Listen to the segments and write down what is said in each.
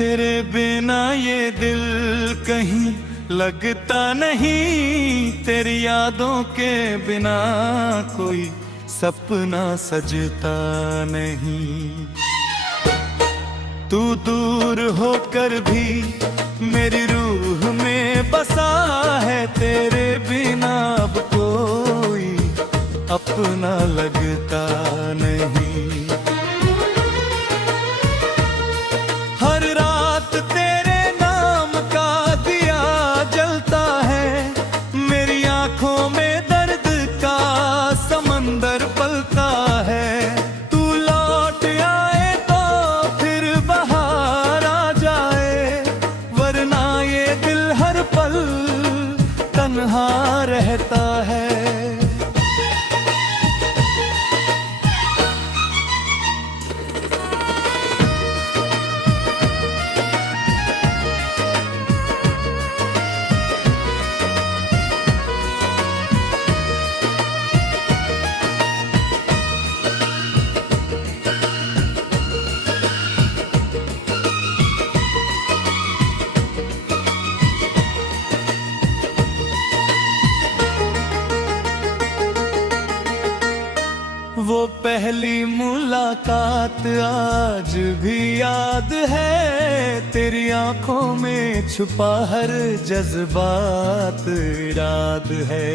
तेरे बिना ये दिल कहीं लगता नहीं, तेरी यादों के बिना कोई सपना सजता नहीं। तू दूर होकर भी मेरी रूह में बसा है, तेरे बिना अब कोई अपना लगता नहीं। हर रात तेरे नाम का दिया जलता है, मेरी आंखों में दर्द का समंदर पलता है। तू लौट आए तो फिर बहार आ जाए, वरना ये दिल हर पल तन्हा रहता है। वो पहली मुलाकात आज भी याद है, तेरी आंखों में छुपा हर जज्बात याद है।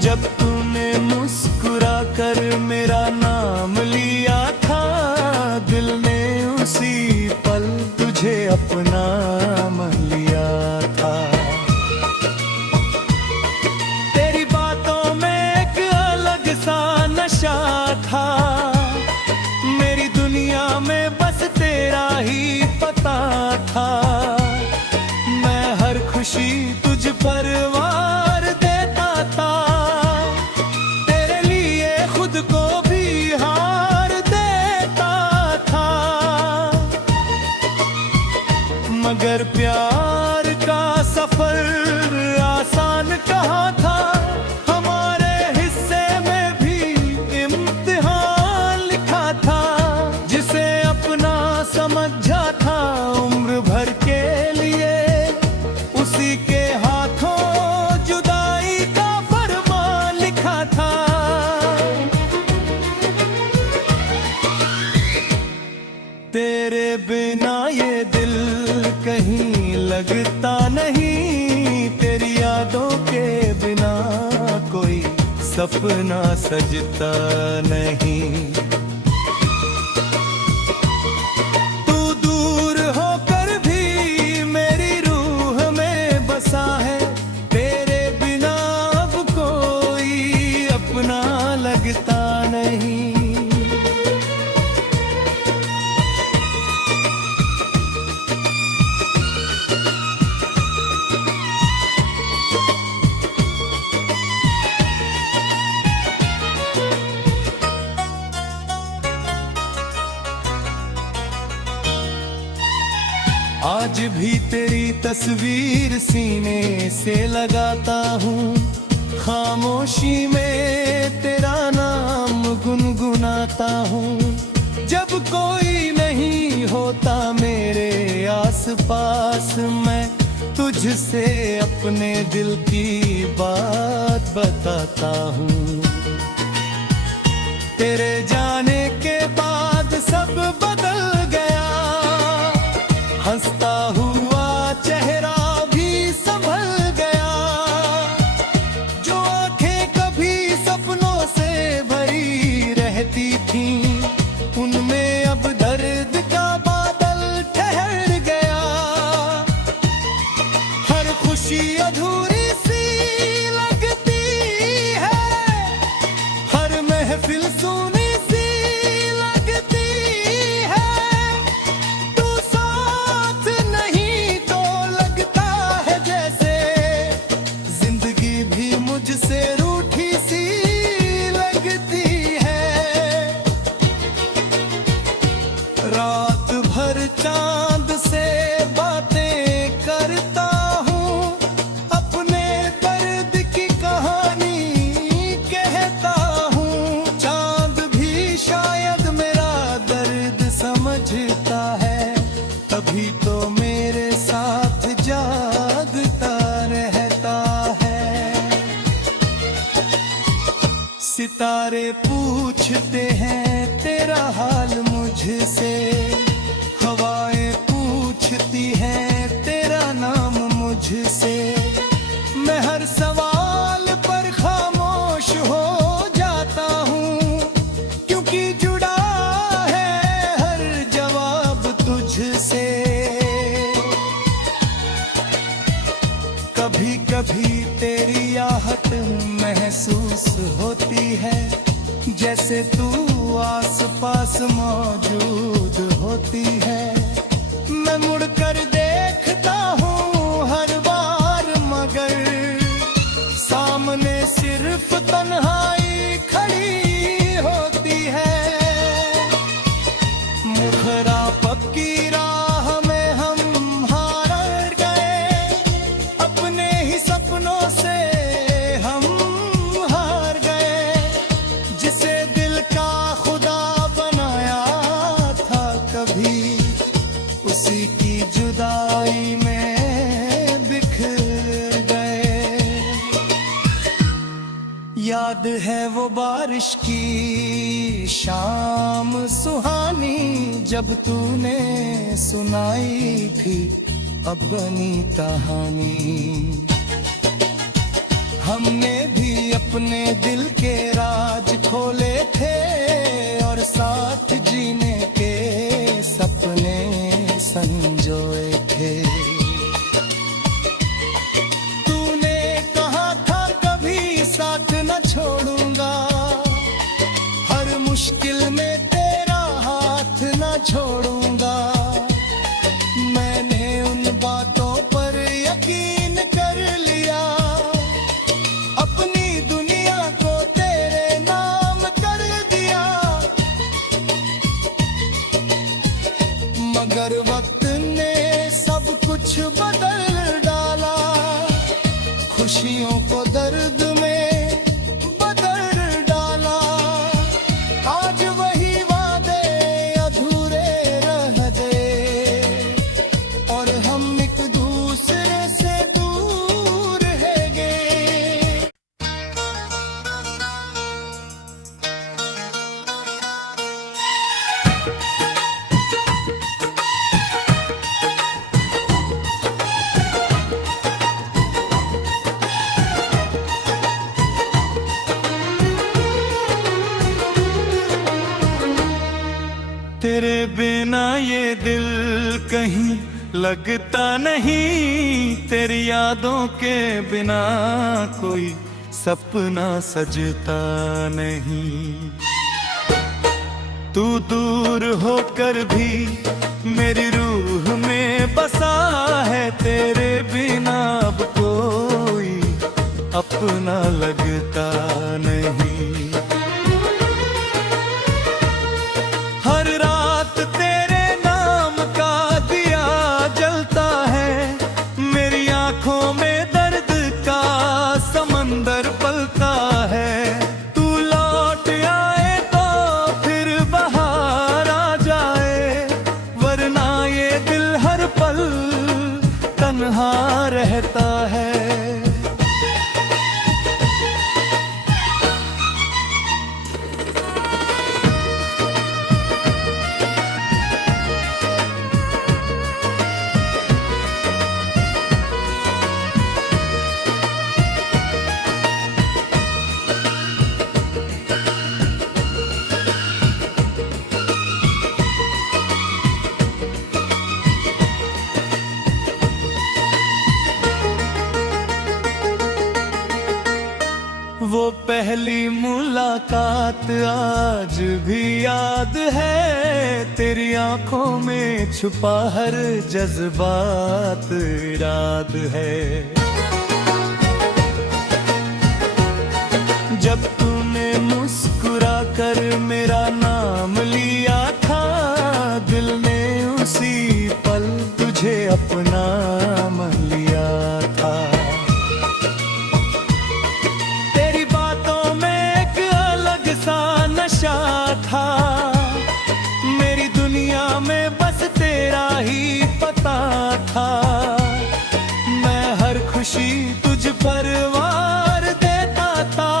जब तूने मुस्कुरा कर मेरा नाम लिया था, दिल ने उसी पल तुझे अपना मान लिया था। नशा था मेरी दुनिया में, बस तेरा ही पता था। मैं हर खुशी तुझ पर वार देता था, तेरे लिए खुद को भी हार देता था। मगर प्यार का सफर आसान कहाँ था, समझा था उम्र भर के लिए, उसी के हाथों जुदाई का फरमान लिखा था। तेरे बिना ये दिल कहीं लगता नहीं, तेरी यादों के बिना कोई सपना सजता नहीं। लगता नहीं। आज भी तेरी तस्वीर सीने से लगाता हूँ, खामोशी में तेरा नाम गुनगुनाता हूँ। जब कोई नहीं होता मेरे आसपास, मैं तुझसे अपने दिल की बात बताता हूँ। तेरे जाने के बाद सब बदल गया, हंसता हुआ चेहरा भी संभल गया। जो आंखें कभी सपनों से भरी रहती थीं, उनमें अब दर्द का बादल ठहर गया। हर खुशी अधूरी सी लगती है, हर महफिल सुनी सी लगती है। तू साथ नहीं तो लगता है जैसे जिंदगी भी मुझसे रूठी सी लगती है। रात भर चांद से बातें करता हूँ, अपने दर्द की कहानी कहता हूँ। चांद भी शायद मेरा दर्द सितारे पूछते हैं तेरा हाल मुझसे, हवाएं पूछती हैं तेरा नाम मुझसे। मैं हर सवाल पर खामोश हो जाता हूँ, क्योंकि जुड़ा है हर जवाब तुझसे। कभी कभी तेरी आहट महसूस होती है, जैसे तू आस पास मौजूद होती है। मैं मुड़कर देखता हूँ हर बार, मगर सामने सिर्फ तन्हाई खड़ी होती है। मुखरा पक्की राह में हम हार गए, अपने ही सपनों से हम हार गए। जिसे दिल का खुदा बनाया था कभी, उसी की जुदाई में बिखर गए। याद है वो बारिश की शाम सुहानी, जब तूने सुनाई थी अपनी कहानी। हमने भी अपने दिल के राज खोले थे, और साथ जीने के सपने संजोए थे। तूने कहा था कभी साथ न छोड़ूंगा, हर मुश्किल में तेरा हाथ न छोड़ूंगा। मैंने उन बातों पर यकीन कर लिया, अपनी दुनिया को तेरे नाम कर दिया। मगर वक्त ने सब कुछ बदल डाला, खुशियों को दर्द में बदल डाला। आज वही वादे अधूरे रह गए, और हम एक दूसरे से दूर है गए। तेरे बिना ये दिल कहीं लगता नहीं, तेरी यादों के बिना कोई सपना सजता नहीं। तू दूर होकर भी मेरी रूह में बसा है, तेरे बिना अब कोई अपना लगता नहीं। हर रात तेरे नाम का दिया जलता है, मेरी आंखों में दर्द का समंदर पलता है। तू लौट आए तो फिर बहार आ जाए, वरना ये दिल हर पल तन्हा रहता है। वो पहली मुलाकात आज भी याद है, तेरी आंखों में छुपा हर जज्बात याद है। जब तूने मुस्कुरा कर मेरा नाम लिया था, दिल ने उसी पल तुझे अपना मान लिया था। नशा था मेरी दुनिया में, बस तेरा ही पता था। मैं हर खुशी तुझ पर वार देता था,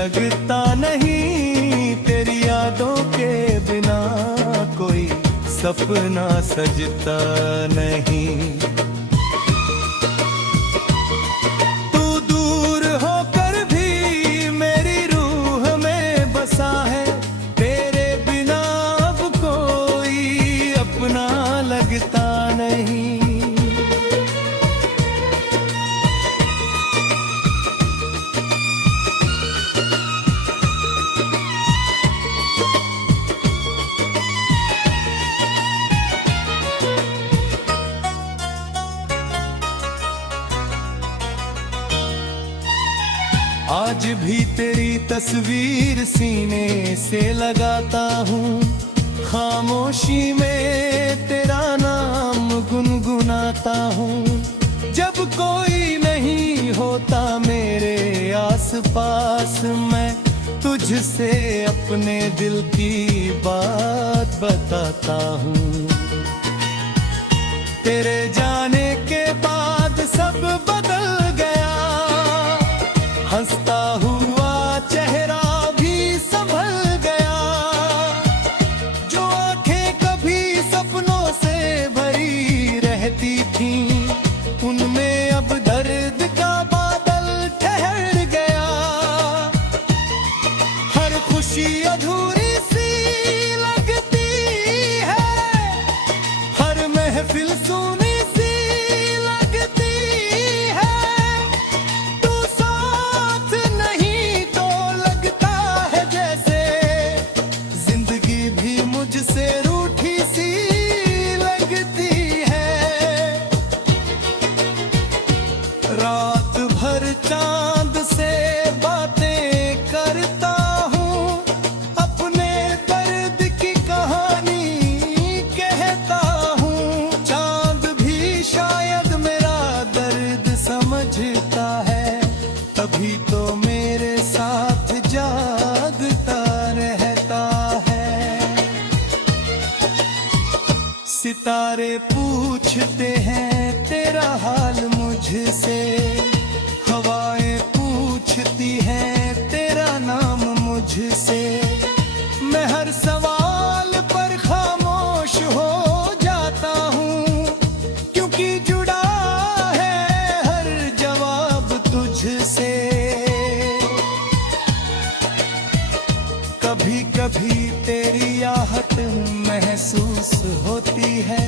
लगता नहीं, तेरी यादों के बिना कोई सपना सजता नहीं। तू दूर होकर भी मेरी रूह में बसा है, तेरे बिना अब कोई अपना लगता नहीं। आज भी तेरी तस्वीर सीने से लगाता हूँ, खामोशी में तेरा नाम गुनगुनाता हूँ। जब कोई नहीं होता मेरे आसपास, मैं तुझसे अपने दिल की बात बताता हूँ। तेरे जाने के बाद सब बदल गया, हंसता हुआ चेहरा भी संभल गया। जो आंखें कभी सपनों से भरी रहती थीं, उनमें अब दर्द का बादल ठहर गया। हर खुशी अधूरी सी लगती है, हर महफिल सुनी मुझसे रूठी सी लगती है। रात भर चांद से बातें करता हूँ, अपने दर्द की कहानी कहता हूँ। चांद भी शायद मेरा दर्द समझता है, तभी तो मेरे साथ जागता रहता है। सितारे पूछते हैं तेरा हाल मुझसे, हवाएं पूछती हैं तेरा नाम मुझसे। मैं हर सवाल पर खामोश हो जाता हूँ, क्योंकि जुड़ा है हर जवाब तुझसे। कभी कभी तेरी आहट महसूस होती है,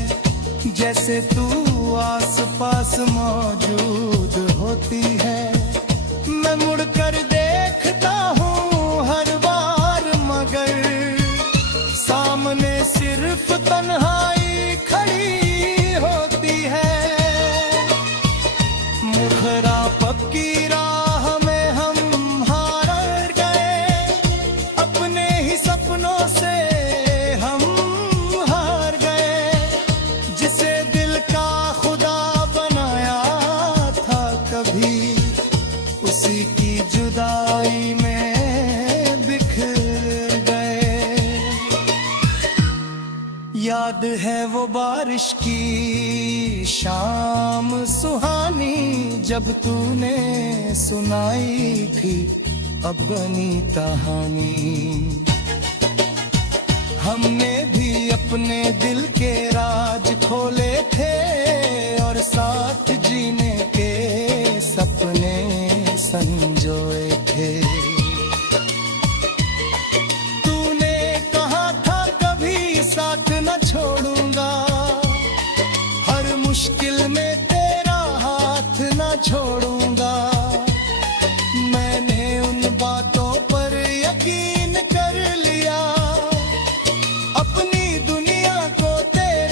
जैसे तू आस पास मौजूद होती है। मैं मुड़कर देखता हूँ हर बार, मगर सामने सिर्फ तन्हाई खड़ी होती है। मुखरा पक्की राह में हम हार गए, अपने ही सपनों से उसी की जुदाई में बिखर गए। याद है वो बारिश की शाम सुहानी, जब तूने सुनाई थी अपनी कहानी। हमने भी अपने दिल के राज खोले थे, और साथ जीने के सपने संजोए थे। तूने कहा था कभी साथ न छोड़ूंगा, हर मुश्किल में तेरा हाथ न छोड़ूंगा। मैंने उन बातों पर यकीन कर लिया, अपनी दुनिया को तेरे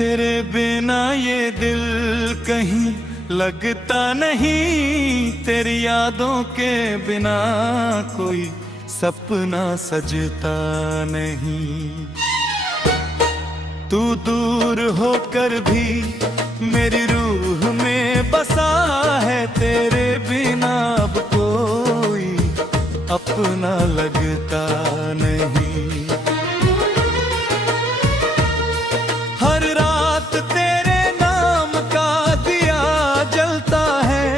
तेरे बिना ये दिल कहीं लगता नहीं, तेरी यादों के बिना कोई सपना सजता नहीं। तू दूर होकर भी मेरी रूह में बसा है, तेरे बिना अब कोई अपना लगता नहीं। हर रात तेरे नाम का दिया जलता है,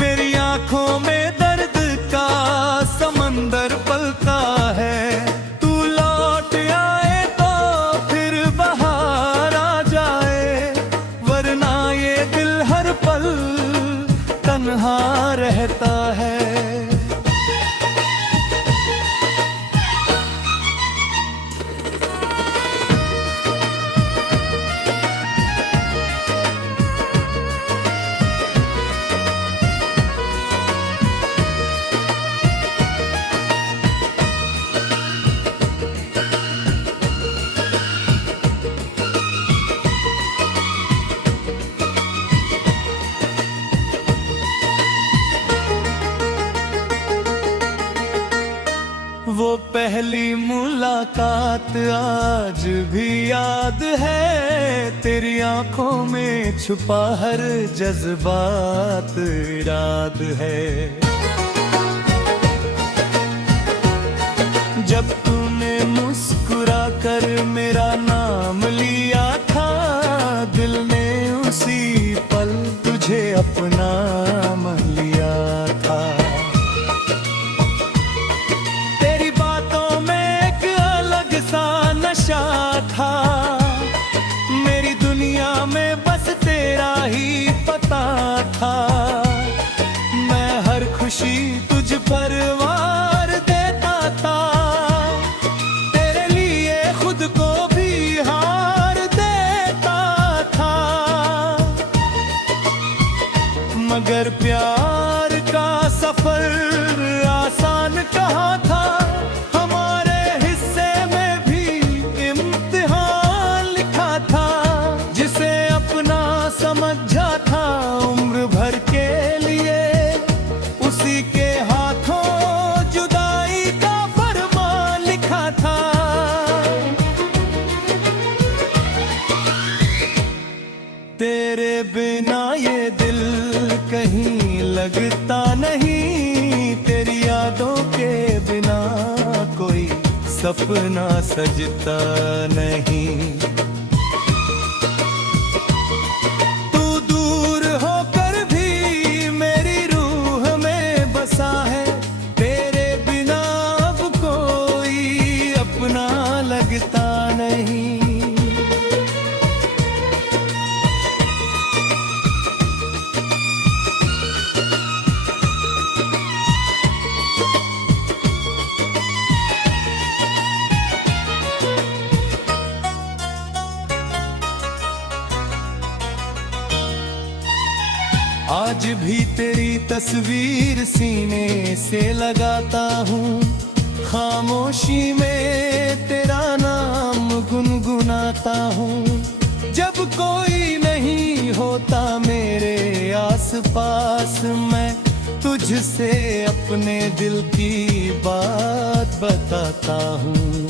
मेरी आंखों में दर्द का समंदर पलता है। तू लौट आए तो फिर बहार आ जाए, वरना ये दिल हर पल तन्हा रहता है। वो पहली मुलाकात आज भी याद है, तेरी आंखों में छुपा हर जज्बात याद है। जब तूने मुस्कुरा कर मेरा नाम लिया था, दिल ने उसी पल तुझे अपना मान लिया था। नशा था मेरी दुनिया में, बस तेरा ही पता था। मैं हर खुशी तुझ पर वार देता था, तेरे लिए खुद को भी हार देता था। मगर प्यार का सफर आसान कहाँ था, समझा था उम्र भर के लिए, उसी के हाथों जुदाई का फरमान लिखा था। तेरे बिना ये दिल कहीं लगता नहीं, तेरी यादों के बिना कोई सपना सजता नहीं। लगता नहीं। आज भी तेरी तस्वीर सीने से लगाता हूँ, खामोशी में तेरा नाम गुनगुनाता हूँ। जब कोई नहीं होता मेरे आसपास, मैं तुझसे अपने दिल की बात बताता हूँ।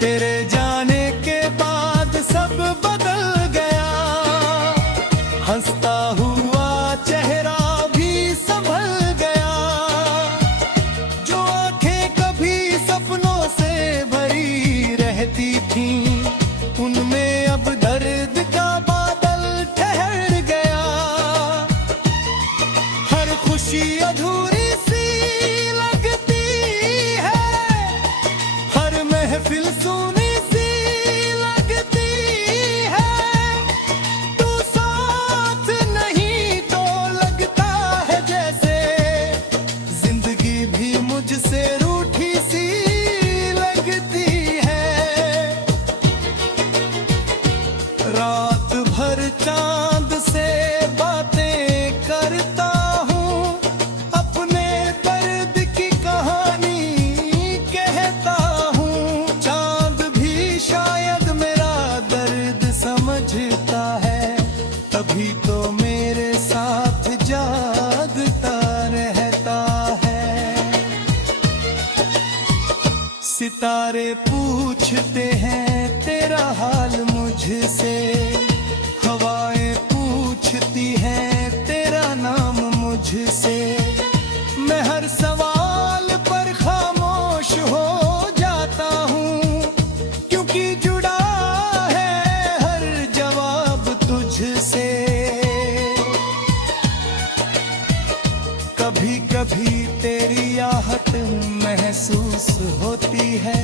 तेरे जाने के बाद सब बदल गया, हंसता हुआ चेहरा भी संभल गया। जो आंखें कभी सपनों से भरी रहती थीं, उनमें अब दर्द का बादल ठहर गया। हर खुशी अधूरी सी लगती है, सितारे पूछते हैं तेरा हाल मुझसे, हवाएं पूछती हैं तेरा नाम मुझसे। मैं हर सवाल पर खामोश हो जाता हूँ, क्योंकि जुड़ा है हर जवाब तुझसे। कभी कभी तेरी आहट महसूस होती है,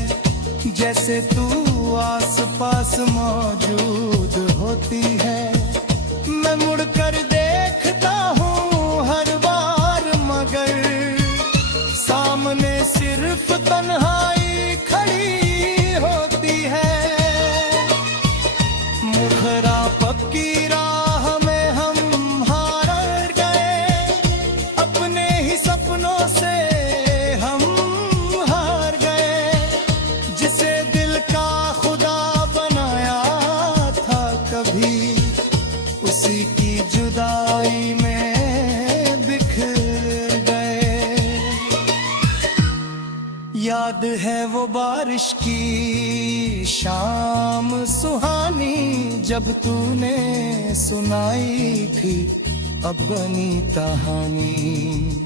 जैसे तू आस पास मौजूद होती है। मैं मुड़कर देखता हूँ हर बार, मगर सामने सिर्फ तन्हाई खड़ी होती है। मुखरा पक्की राह में हम हार गए, अपने ही सपनों से हम हार गए। जिसे दिल का खुदा बनाया था कभी, उसी की जुदाई में बिखर गए। याद है वो बारिश की शाम सुहानी, जब तूने सुनाई थी अपनी कहानी।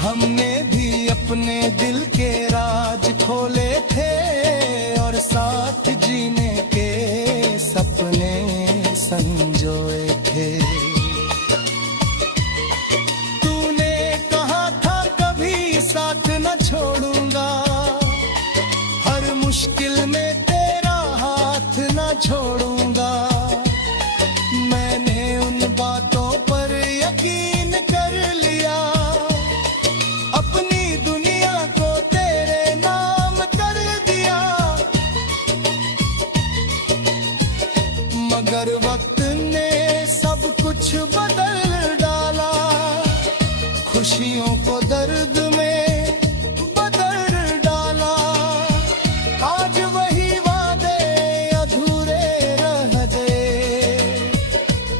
हमने भी अपने दिल के राज खोले थे, और साथ जीने के सपने संजोए थे। तूने कहा था कभी साथ न छोड़ूंगा, हर मुश्किल में तेरा हाथ न छोड़ूंगा। मैंने उन बातों पर यकीन कर लिया, अपनी दुनिया को तेरे नाम कर दिया। मगर वक्त ने सब कुछ बदल डाला, खुशियों को दर्द में बदल डाला। आज वही वादे अधूरे रह गए,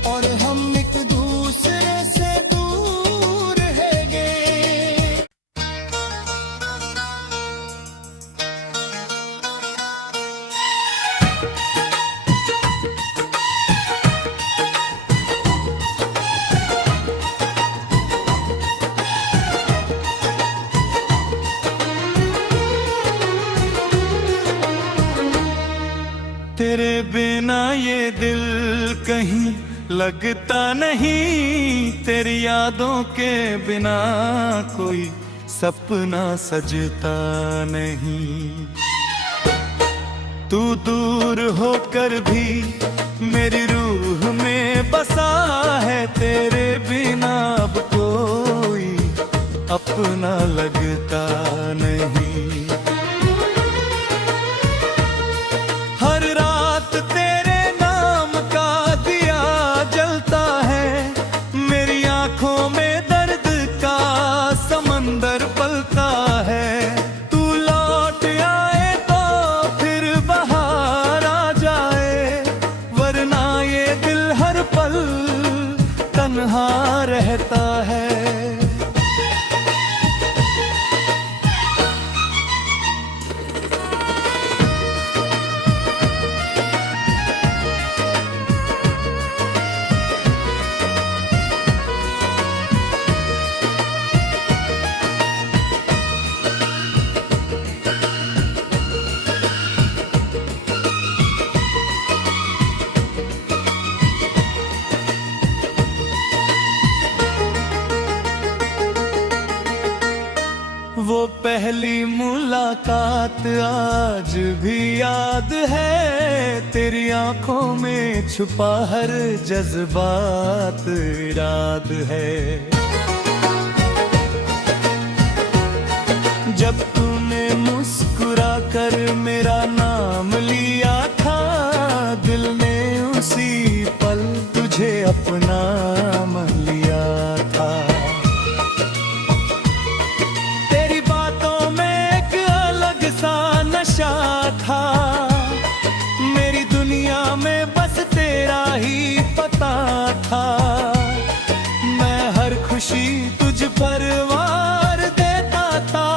और हम एक दूसरे से दूर है गए। तेरे बिना ये दिल कहीं लगता नहीं, तेरी यादों के बिना कोई सपना सजता नहीं। तू दूर होकर भी मेरी रूह में बसा है, तेरे बिना अब कोई अपना लगता नहीं। हर रात तेरे नाम का दिया जलता है, मेरी आंखों में दर्द का समंदर पलता है। तू लौट आए तो फिर बहार आ जाए, वरना ये दिल हर पल तन्हा रहता है। वो पहली मुलाकात आज भी याद है, तेरी आंखों में छुपा हर जज्बात याद है। जब तूने मुस्कुरा कर मेरा नाम लिया था, दिल ने उसी पल तुझे अपना मान लिया था। नशा था मेरी दुनिया में, बस तेरा ही पता था। मैं हर खुशी तुझ पर वार देता था,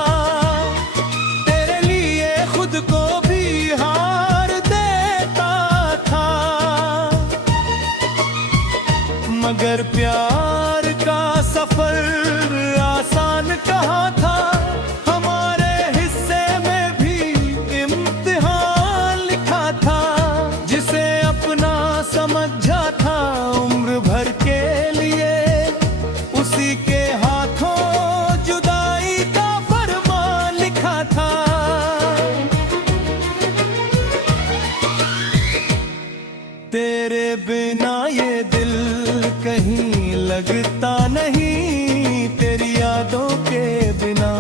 लगता नहीं, तेरी यादों के बिना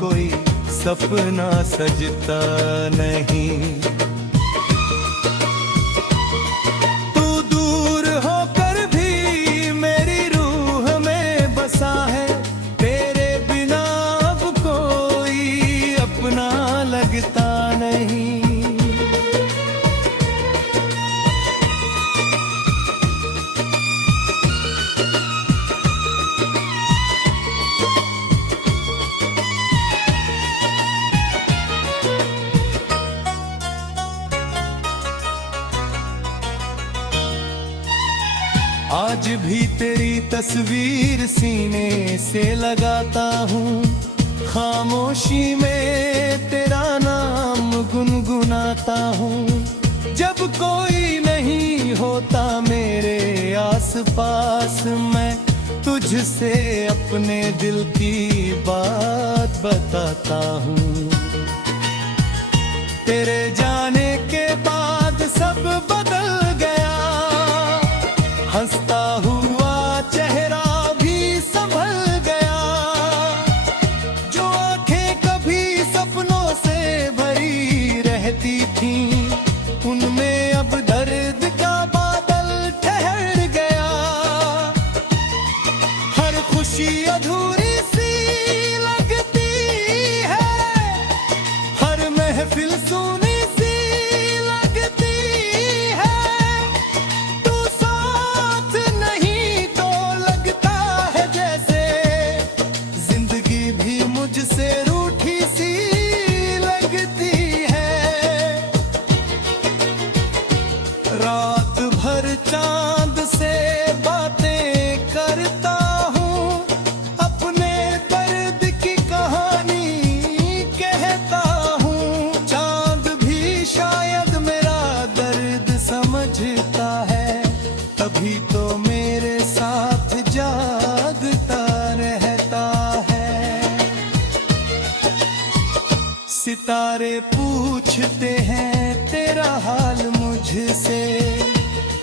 कोई सपना सजता नहीं। तू दूर होकर भी मेरी रूह में बसा है, तेरे बिना अब कोई अपना लगता नहीं। आज भी तेरी तस्वीर सीने से लगाता हूँ, खामोशी में तेरा नाम गुनगुनाता हूँ। जब कोई नहीं होता मेरे आसपास, मैं तुझसे अपने दिल की बात बताता हूँ। तेरे जाने के बाद सब बदल गया, हंसता हुआ चेहरा भी संभल गया। जो आंखें कभी सपनों से भरी रहती थीं, उनमें अब दर्द का बादल ठहर गया। हर खुशी अधूरी सी लगती है, हर महफिल सुनी मुझसे रूठी सी लगती है। रात भर चांद से बातें करता हूँ, अपने दर्द की कहानी कहता हूँ। चांद भी शायद मेरा दर्द समझता है, तभी तो मेरे साथ जागता रहता है। सितारे पूछते हैं तेरा हाल मुझसे,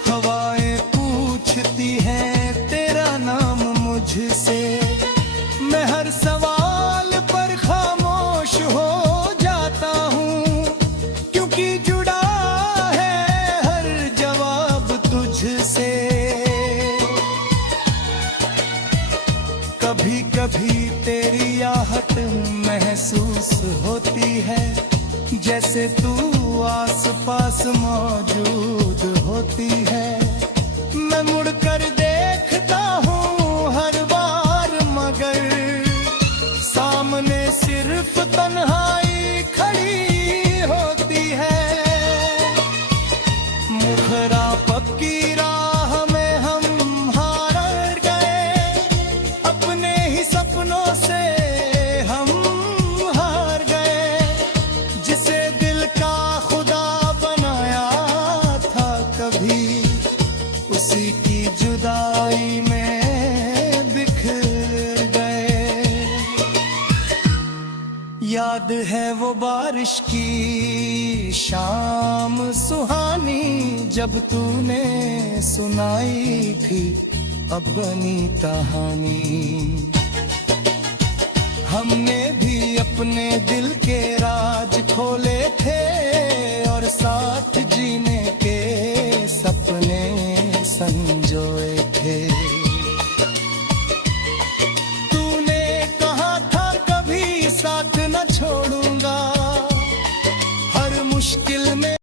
हवाएं पूछती हैं तेरा नाम मुझसे। मैं हर सवाल पर खामोश हो जाता हूँ, क्योंकि जुड़ा है हर जवाब तुझसे। कभी कभी तेरी आहट महसूस होती है, जैसे तू आस पास मौजूद होती है। मैं मुड़कर देखता हूँ हर बार, मगर सामने सिर्फ तन्हाई खड़ी होती है। मुखरा पक्की राह में हम हार गए, अपने ही सपनों से उसी की जुदाई में बिखर गए। याद है वो बारिश की शाम सुहानी, जब तूने सुनाई थी अपनी कहानी। हमने भी अपने दिल के राज खोले थे, और साथ जीने के सपने संजोए थे।